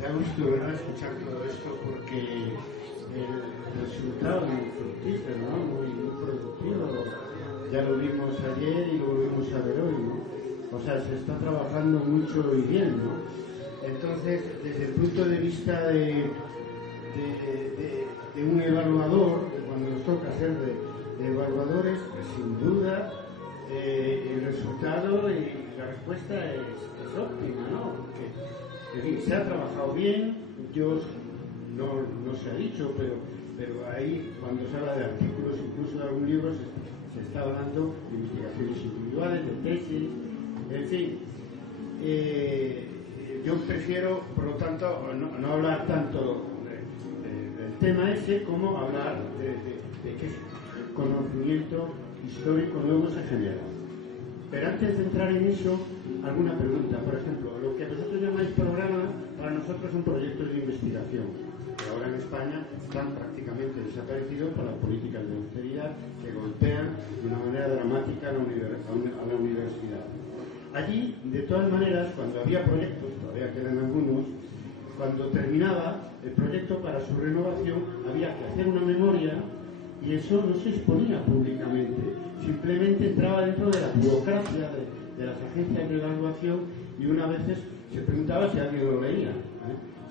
Da gusto, ¿verdad?, escuchar todo esto porque el resultado es muy fructífero, ¿no? Muy productivo. Ya lo vimos ayer y lo volvimos a ver hoy, ¿no? O sea, se está trabajando mucho y bien, ¿no? Entonces, desde el punto de vista de un evaluador, cuando nos toca ser de evaluadores, pues, sin duda el resultado y la respuesta es óptima, ¿no? Porque, en fin, se ha trabajado bien, yo no se ha dicho, pero ahí, cuando se habla de artículos, incluso de algún libro, se está hablando de investigaciones individuales, de tesis, en fin. Yo prefiero, por lo tanto, no hablar tanto del tema ese como hablar de qué conocimiento histórico nuevo se genera. Pero antes de entrar en eso, alguna pregunta. Por ejemplo, lo que vosotros llamáis programa, para nosotros son proyectos de investigación, que ahora en España están prácticamente desaparecidos por las políticas de austeridad que golpean de una manera dramática a la universidad. Allí, de todas maneras, cuando había proyectos, todavía quedan algunos, cuando terminaba el proyecto, para su renovación había que hacer una memoria y eso no se exponía públicamente, simplemente entraba dentro de la burocracia de las agencias de evaluación y una vez se preguntaba si alguien lo leía.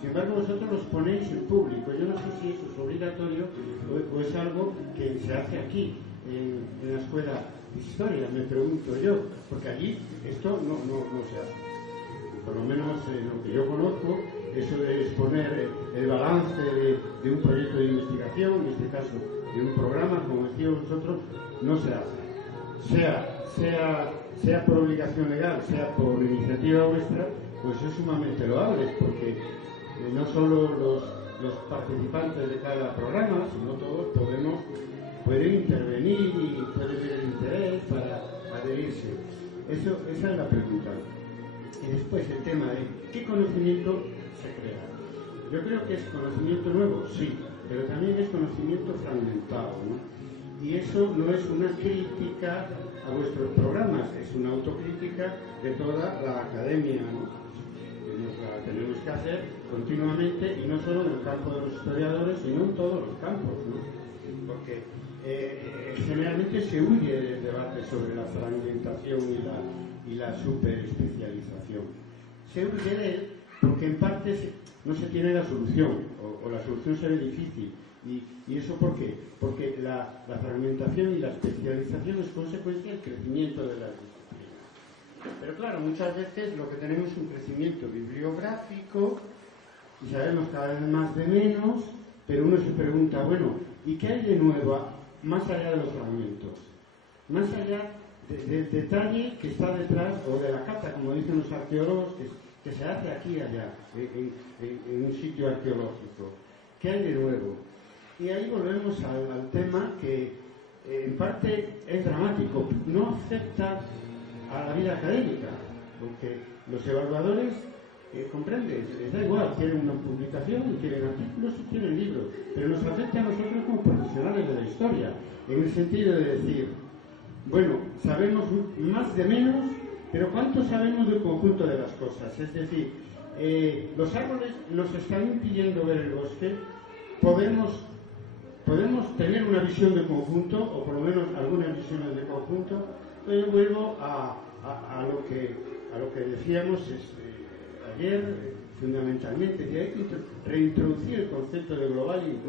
Sin embargo, vosotros los ponéis en público. Yo no sé si eso es obligatorio o es algo que se hace aquí, en la escuela de historia, me pregunto yo, porque allí esto no se hace. Por lo menos lo que yo conozco, eso de exponer el balance de un proyecto de investigación, en este caso de un programa, como decía vosotros, no se hace. Sea por obligación legal, sea por iniciativa vuestra, pues es sumamente loable, porque no solo los participantes de cada programa, sino todos pueden intervenir y pueden ver el interés para adherirse. Esa es la pregunta. Y después el tema de qué conocimiento se crea. Yo creo que es conocimiento nuevo, sí, pero también es conocimiento fragmentado, ¿no? Y eso no es una crítica a vuestros programas, es una autocrítica de toda la academia, ¿no? Que nos la tenemos que hacer continuamente, y no solo en el campo de los historiadores, sino en todos los campos, ¿no? Porque generalmente se huye del debate sobre la fragmentación y la superespecialización. Se huye de él porque en parte no se tiene la solución, o la solución se ve difícil. ¿Y eso por qué? Porque la fragmentación y la especialización es consecuencia del crecimiento de las disciplinas. Pero claro, muchas veces lo que tenemos es un crecimiento bibliográfico y sabemos cada vez más de menos, pero uno se pregunta, bueno, ¿y qué hay de nuevo más allá de los fragmentos? Más allá del detalle que está detrás, o de la cata, como dicen los arqueólogos, que se hace aquí y allá, en un sitio arqueológico. ¿Qué hay de nuevo? Y ahí volvemos al tema que en parte es dramático, no afecta a la vida académica, porque los evaluadores, comprendes, les da igual, quieren una publicación, quieren artículos y quieren libros, pero nos afecta a nosotros como profesionales de la historia, en el sentido de decir, bueno, sabemos más de menos, pero ¿cuánto sabemos del conjunto de las cosas? Es decir, los árboles nos están impidiendo ver el bosque. Podemos tener una visión de conjunto, o por lo menos algunas visiones de conjunto. Yo vuelvo a lo que decíamos ayer, fundamentalmente, que hay que reintroducir el concepto de global y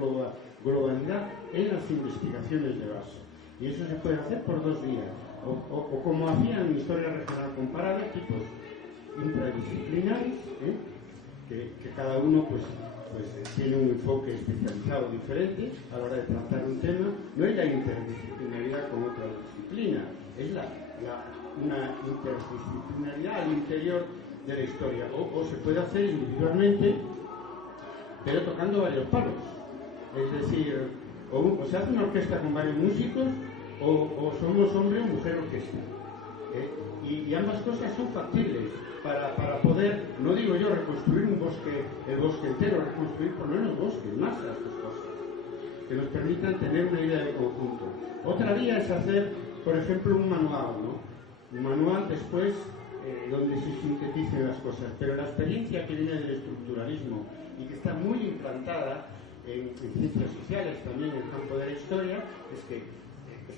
globalidad en las investigaciones de base. Y eso se puede hacer por dos vías. O como hacían en historia regional comparada, tipos interdisciplinares, que cada uno pues tiene un enfoque especializado diferente a la hora de tratar un tema. No es la interdisciplinaridad con otra disciplina, es una interdisciplinaridad al interior de la historia. O se puede hacer individualmente, pero tocando varios palos. Es decir, o se hace una orquesta con varios músicos, o somos hombre o mujer orquesta. Y ambas cosas son factibles para poder, no digo yo reconstruir el bosque entero, reconstruir por lo menos bosques, masas de cosas, que nos permitan tener una idea de conjunto. Otra vía es hacer, por ejemplo, un manual, ¿no? Un manual después donde se sinteticen las muchísimas cosas, pero la experiencia que viene del estructuralismo y que está muy implantada en ciencias sociales, también en el campo de la historia, es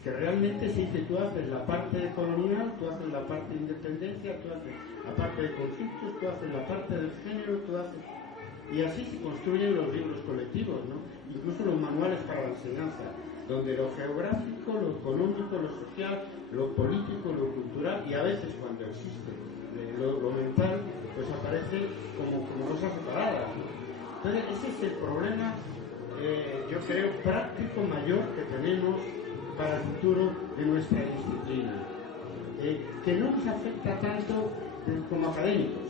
que realmente si tú haces la parte colonial, tú haces la parte de independencia, tú haces la parte de conflictos, tú haces la parte del género, tú haces... Y así se construyen los libros colectivos, ¿no? Incluso los manuales para la enseñanza, donde lo geográfico, lo económico, lo social, lo político, lo cultural, y a veces cuando existe lo mental, pues aparece como cosas separadas, ¿no? Entonces ese es el problema, yo creo, práctico mayor que tenemos para el futuro de nuestra disciplina, que no nos afecta tanto como académicos,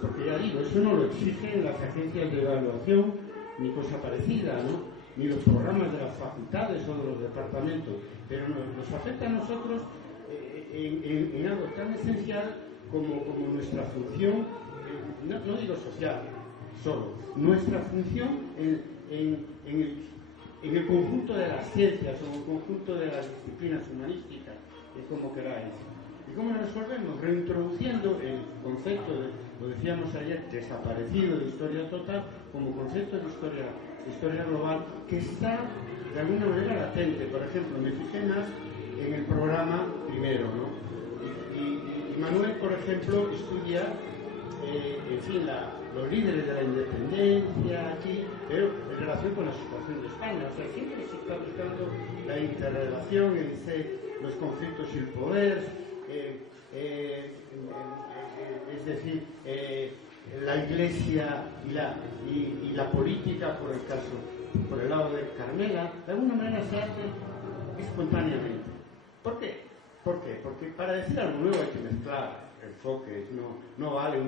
porque ya digo, eso no lo exigen las agencias de evaluación ni cosa parecida, ¿no? Ni los programas de las facultades o de los departamentos, pero nos afecta a nosotros en algo tan esencial como nuestra función, no digo social solo, nuestra función en el conjunto de las ciencias o en el conjunto de las disciplinas humanísticas, como queráis. ¿Y cómo lo resolvemos? Reintroduciendo el concepto lo decíamos ayer, desaparecido de historia total, como concepto de historia global, que está de alguna manera latente. Por ejemplo, me fijé más en el programa primero, ¿no? Y Manuel, por ejemplo, estudia, en fin, los líderes de la independencia aquí, pero en relación con la situación de España. O sea, siempre se está buscando la interrelación entre los conflictos y el poder, es decir, la Iglesia y la política, por el lado de Carmela, de alguna manera se hace espontáneamente. ¿Por qué? Porque para decir algo nuevo hay que mezclar enfoques, no vale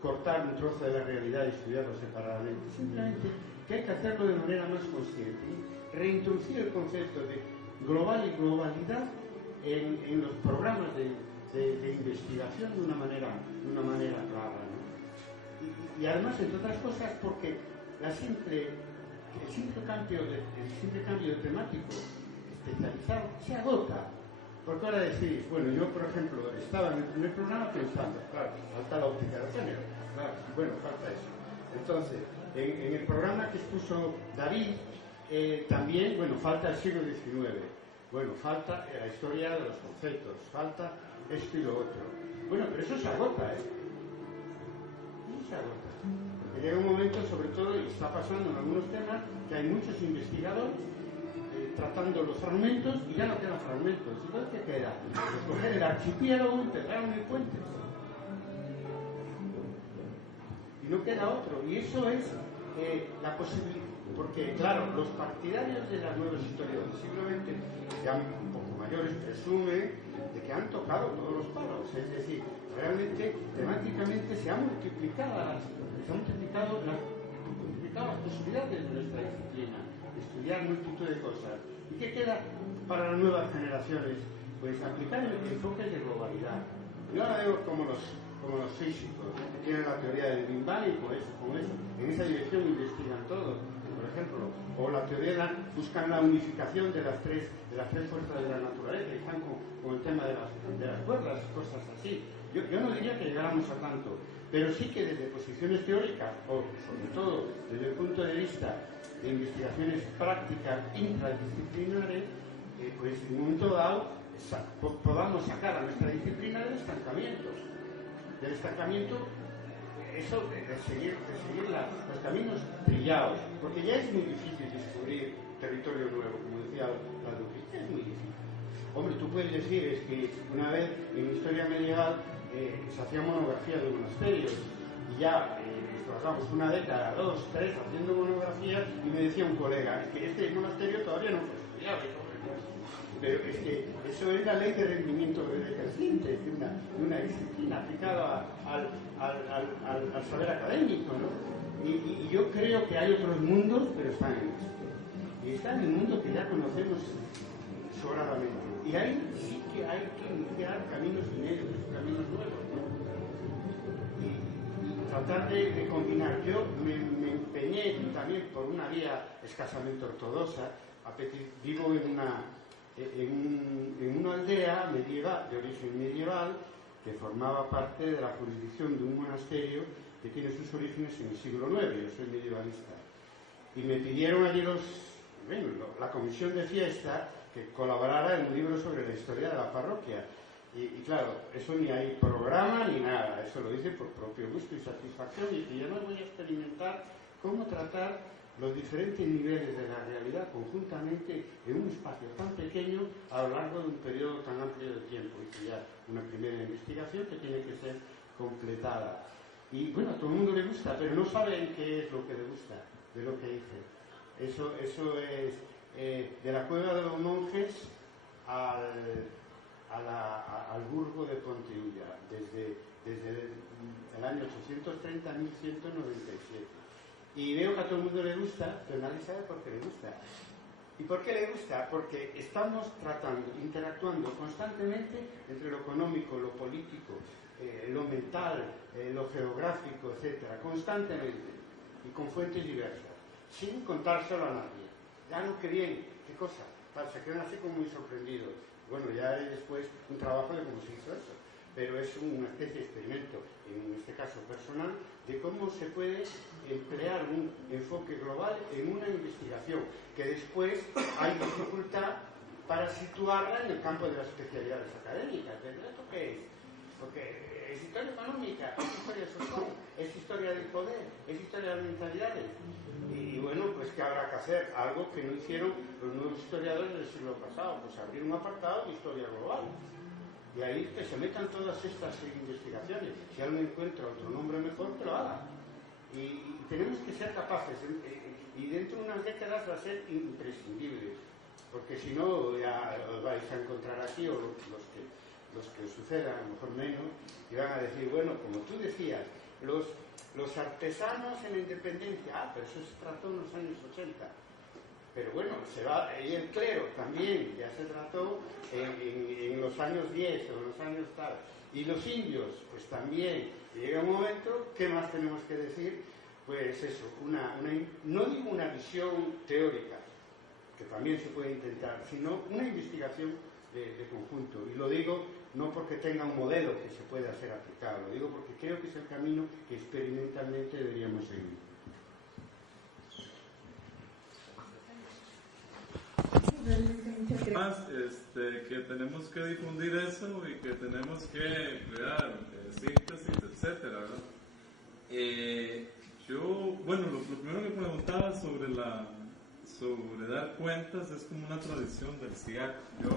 cortar un trozo de la realidad y estudiarlo separadamente, simplemente que hay que hacerlo de manera más consciente, reintroducir el concepto de global y globalidad en los programas de investigación de una manera clara, ¿no? Y además, entre otras cosas, porque el simple cambio de temático especializado se agota. Porque ahora decís, bueno, yo por ejemplo estaba en el primer programa pensando, claro, falta la óptica de género, claro, bueno, falta eso. Entonces, en el programa que expuso David, también, bueno, falta el siglo XIX, bueno, falta la historia de los conceptos, falta esto y lo otro. Bueno, pero eso se agota, ¿eh? Eso se agota. Porque llega un momento, sobre todo, y está pasando en algunos temas, que hay muchos investigadores tratando los fragmentos y ya no quedan fragmentos. Entonces, ¿qué queda? Pues coger el archipiélago, integrarlo en puentes. Y no queda otro. Y eso es la posibilidad. Porque, claro, los partidarios de las nuevas historias del siglo XX, ya un poco mayores, presumen de que han tocado todos los palos. Es decir, realmente, temáticamente se han multiplicado las posibilidades de nuestra disciplina, estudiar multitud de cosas. ¿Y qué queda para las nuevas generaciones? Pues aplicar el enfoque de globalidad. Yo ahora veo como los físicos que tienen la teoría del Big Bang y con eso, en esa dirección investigan todo, por ejemplo, o la teoría buscan la unificación de las tres fuerzas de la naturaleza y están con el tema de las cuerdas, cosas así. Yo no diría que llegáramos a tanto, pero sí que desde posiciones teóricas, o sobre todo desde el punto de vista de investigaciones prácticas intradisciplinares, pues en un momento dado podamos sacar a nuestra disciplina del estancamiento, eso de seguir los caminos trillados, porque ya es muy difícil descubrir territorio nuevo, como decía la Duque, es muy difícil. Hombre, tú puedes decir, es que una vez en historia medieval se hacía monografía de monasterios y ya trabajamos una década, 2, 3 haciendo monografías y me decía un colega, es que este monasterio todavía no fue estudiado, pero es que eso es la ley de rendimiento ejerciente, es una disciplina aplicada al saber académico, ¿no? Y yo creo que hay otros mundos, pero están en esto. Y están en el mundo que ya conocemos sobradamente. Y ahí sí que hay que iniciar caminos inéditos, caminos nuevos, ¿no? Y tratar de combinar. Yo me empeñé también por una vía escasamente ortodoxa. Vivo en una aldea medieval, de origen medieval, que formaba parte de la jurisdicción de un monasterio que tiene sus orígenes en el siglo IX. Yo soy medievalista. Y me pidieron allí la comisión de fiesta que colaborara en un libro sobre la historia de la parroquia. Y claro, eso ni hay programa ni nada, eso lo hice por propio gusto y satisfacción, y yo no voy a experimentar cómo tratar los diferentes niveles de la realidad conjuntamente en un espacio tan pequeño a lo largo de un periodo tan amplio de tiempo. Hice ya una primera investigación que tiene que ser completada. Y bueno, a todo el mundo le gusta, pero no saben qué es lo que le gusta de lo que hice. Eso es de la Cueva de los Monjes al Burgo de Ponteúlla, desde el año 830 a 1197. Y veo que a todo el mundo le gusta, pero nadie sabe por qué le gusta. ¿Y por qué le gusta? Porque estamos interactuando constantemente entre lo económico, lo político, lo mental, lo geográfico, etcétera, constantemente, y con fuentes diversas, sin contárselo a nadie. Ya no, qué bien, qué cosa, se quedan así como muy sorprendidos. Bueno, ya hay después un trabajo de cómo se hizo eso, pero es una especie de experimento, en este caso personal, de cómo se puede emplear un enfoque global en una investigación, que después hay dificultad para situarla en el campo de las especialidades académicas. ¿Esto qué es? Porque es historia económica, es historia social, es historia del poder, es historia de las mentalidades. Y bueno, pues ¿qué habrá que hacer? Algo que no hicieron los nuevos historiadores del siglo pasado, pues abrir un apartado de historia global. Y ahí que se metan todas estas investigaciones. Si alguien encuentra otro nombre mejor, que lo haga. Y tenemos que ser capaces, y dentro de unas décadas va a ser imprescindible, porque si no, ya os vais a encontrar aquí, o los que os sucedan, a lo mejor menos, y van a decir, bueno, como tú decías, los artesanos en la independencia, pero eso se trató en los años 80. Pero bueno, y el clero también, ya se trató en los años 10 o en los años tal. Y los indios, pues también. Y llega un momento, ¿qué más tenemos que decir? Pues eso, no digo una visión teórica, que también se puede intentar, sino una investigación de conjunto. Y lo digo no porque tenga un modelo que se pueda hacer aplicado, lo digo porque creo que es el camino que experimentalmente deberíamos seguir. Más que tenemos que difundir eso y que tenemos que crear síntesis, etcétera, ¿verdad? Bueno, lo primero que preguntaba sobre dar cuentas es como una tradición del CIAC. Yo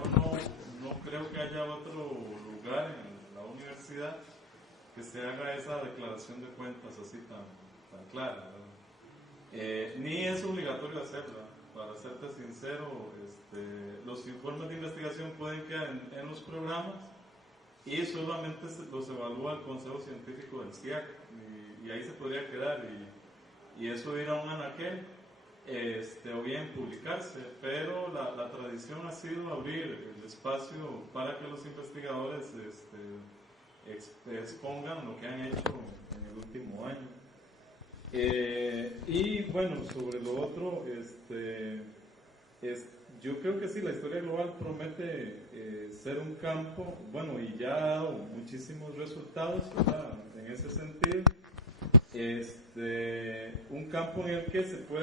no creo que haya otro lugar en la universidad que se haga esa declaración de cuentas así tan clara, ¿verdad? Ni es obligatorio hacerla. Para serte sincero, los informes de investigación pueden quedar en los programas y solamente los evalúa el Consejo Científico del CIAC, y ahí se podría quedar, y eso ir a un anaquel, o bien publicarse, pero la tradición ha sido abrir el espacio para que los investigadores expongan lo que han hecho en el último año. Y bueno, sobre lo otro, yo creo que sí, la historia global promete ser un campo, bueno, y ya ha dado muchísimos resultados, ¿verdad? En ese sentido, un campo en el que se puede